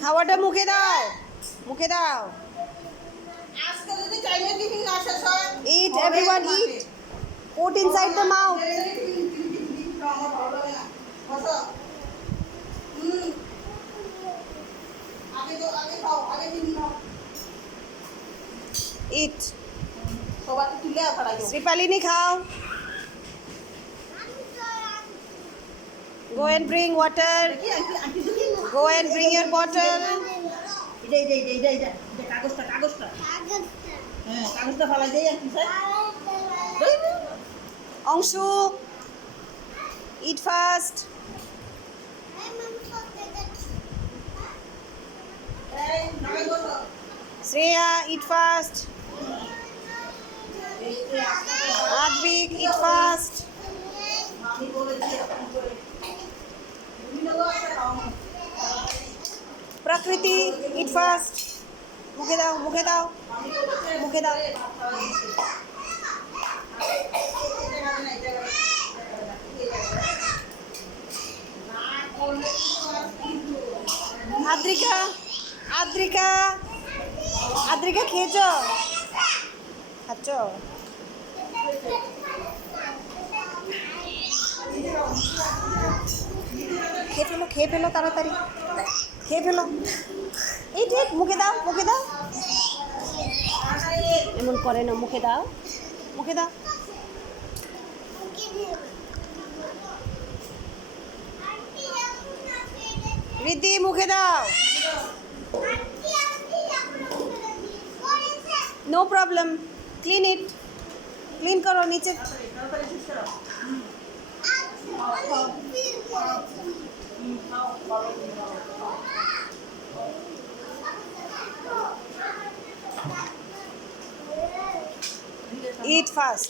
খাওয়াটা মুখে দাও, মুখে দাও। Eat, everyone eat. Put inside the mouth. Eat. Sripalini khao. Go and bring water. Go and bring your bottle. Angshu, eat fast. Shreya, eat fast. Advik, eat fast. Prakriti, eat fast. Mukhe dao, mukhe dao. Mukhe dao. Adrika, Adrika, Adrika খেয়েছো? খাচ্ছো? খেয়ে ফেলো তাড়াতাড়ি, খেয়ে ফেলো। এই ঠিক, মুখে দাও, মুখে দাও। এমন করে না, মুখে দাও, মুখে দাও। রিদ্ধি, মুখে দাও। No problem, clean eat, clean করো নিচে। Eat fast.